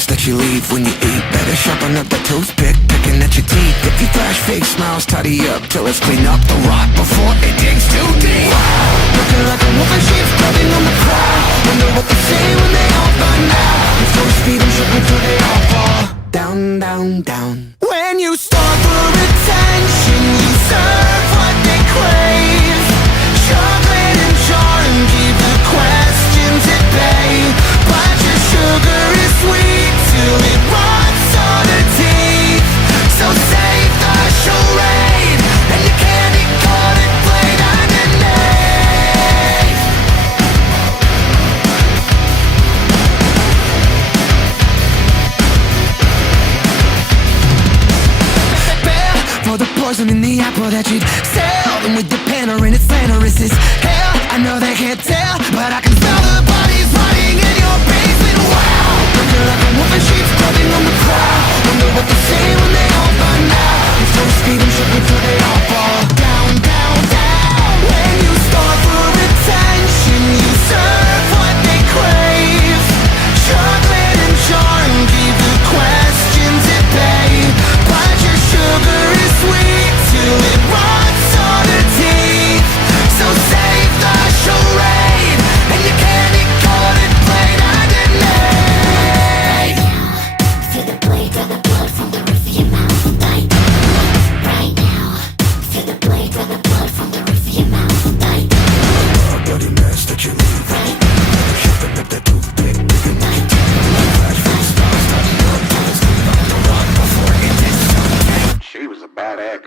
mess that you leave when you eat. Better sharpen up the toothpick, picking at your teeth. If you flash fake smiles, tidy up till it's clean up the rot before it digs too deep. Looking like a wolf in sheep's clothing on the prowl. Wonder what they say when they all find out. You force feed them shit until they all fall down, down, down. When you starve for attention, you serve what they crave. Chocolate and charm keep the questions at bay. But your sugar is sweet till it rots all the teeth. So save the charade and your candy coated plate underneath. Bear for the poison in the apple that you'd sell them with your pen or in its slanderous is hell. I know they can't tell, but I can smell the bodies rotting in your basement. Wow, looking like a wolf in sheep's clothing on the prowl. Wonder what they say when they all find out. You force feed them shit until they all fall down, down, down. When you starve for attention, you serve what they crave. Chocolate and charm keep the questions at bay. But your sugar is sweet till it rots all the teeth. So save the charade and your candy coated plate underneath. Feel the blade run the blood from the roof of your mouth. Like right now. Feel the blade run the blood from the roof of your mouth. Like Dirty mess that you leave. right. Sharpen up that toothpick, picking at your teeth. Flash fake smiles, tidy up till it's clean up the rot before it digs too deep. She was a bad egg.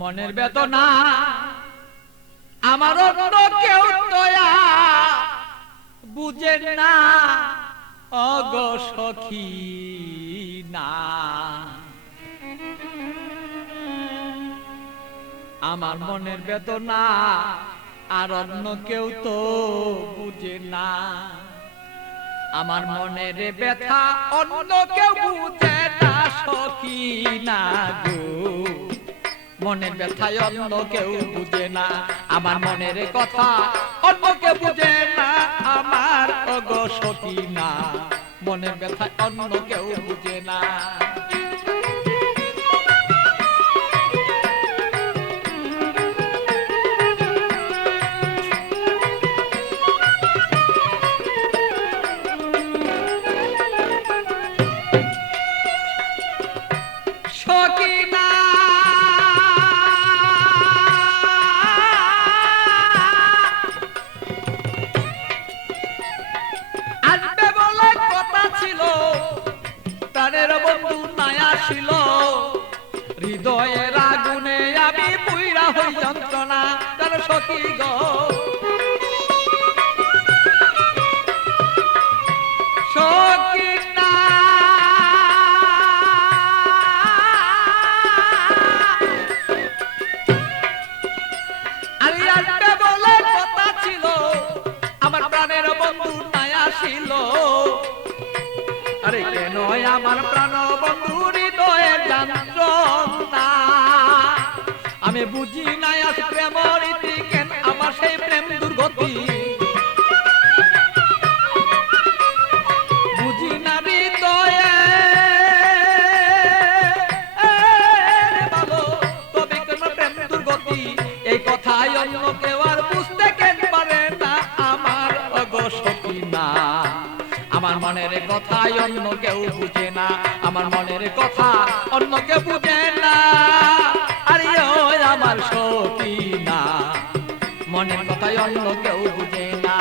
মনের বেদনা আমার অন্য কেউ দয়া বুঝে না অগ সখী না আমার মনের বেদনা আর অন্য কেউ তো বুঝে না আমার মনের ব্যথা অন্য কেউ বুঝে না সখী না গো মনের ব্যথায় অন্য কেউ বুঝে না আমার মনের কথা অন্য কেউ বুঝে না আমার ওগো সখী না মনের ব্যথায় অন্য কেউ বুঝে না সখী না ছিল হৃদয়ের আগুনে আমি পুইরা হই যন্ত্রণা তার সখী গো সখী না আরে আড্ডা বলে কথা ছিল আমার প্রাণের বন্ধু নাই আসিল আরে কেন আমার প্রাণ বন্ধু হৃদয়ের যন্ত্রণা কথা অন্য কেউ বুঝে না, আমার মনের কথা অন্য কেউ বুঝে না। আরে ওই আমার সখিনা, মনের কথা অন্য কেউ বুঝে না।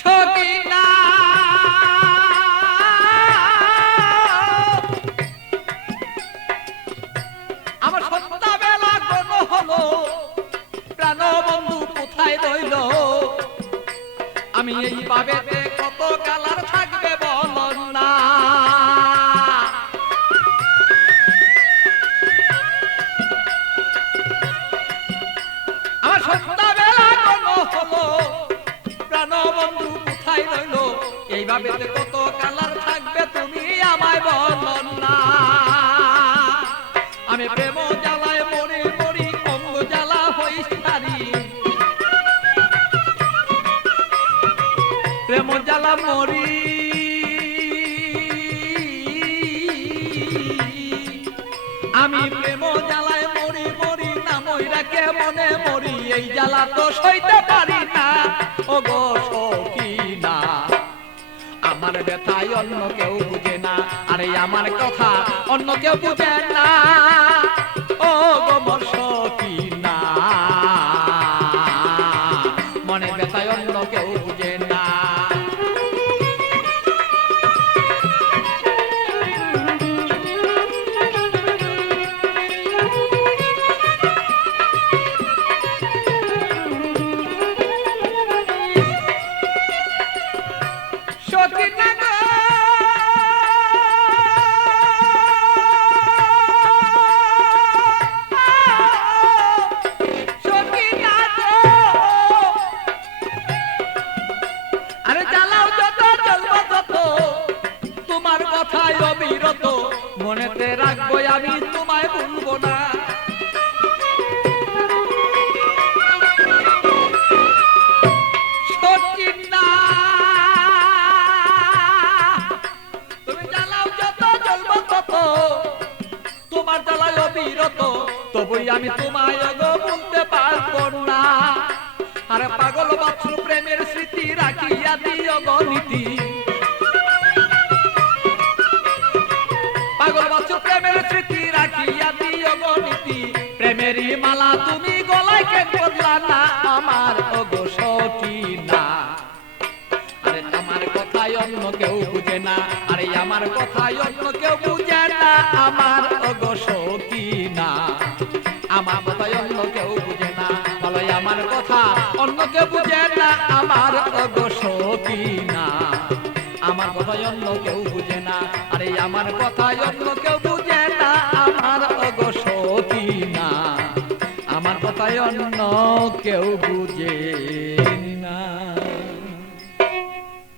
সখিনা আমার সন্ধ্যাবেলা কোন হলো, প্রাণ বন্ধু কোথায় রইল? আমি এইভাবে কত কালার থাকবে বল না। আমার সন্ধ্যাবেলা কোন হলো, প্রাণ বন্ধু কোথায় রইল? এইভাবে কত কালার থাকবে তুমি আমায় বল না। আমি প্রেম জ্বালায় মরি মরি, অঙ্গ জ্বালা হই সারি, প্রেম জ্বালা মরি। আমি প্রেম জ্বালায় মরি মরি, না মইরা কে মনে মরি, এই জ্বালা তো সইতে পারি না। ও গো সখিনা, আমার ব্যথায় অন্য কেউ বুঝে না, আরে আমার কথা অন্য কেউ বুঝে না। ও গো মোর সখিনা, মনের ব্যথায় অন্য কেউ বুঝে না। সখিনা গো, সখিনা গো, আরে জ্বালাও যত জ্বলবো তত, তোমার কথায় অবিরত, মনেতে রাখবো আমি তোমায় ভুলবো না। সখিনা তুমি জ্বালাও যত জ্বলবো তত, তোমার জ্বালায় অবিরত, তবুই আমি তোমায় গো বলতে পারবো না। আরে পাগল বাছুর প্রেমের স্মৃতি রাখিয়া দিও গণিতি, পাগল বাছুর প্রেমের স্মৃতি রাখিয়া দিও গণিতি, প্রেমেরই মালা তুমি গলায় কেন বদলা না আমার ওগো সখিনা। আরে আমার কথাই অন্য কেউ বুঝে না, আরে আমার কথাই অন্য কেউ বুঝে না, আমার ওগো সখিনা, আমার কথাই অন্য কেউ বুঝে না, বলো আমার কথা অন্য কেউ বুঝে না, আমার ওগো সখিনা, আমার কথাই অন্য কেউ বুঝে না, আরে আমার কথাই অন্য কেউ বুঝে না, আমার ওগো সখিনা, আমার কথাই অন্য কেউ বুঝে না।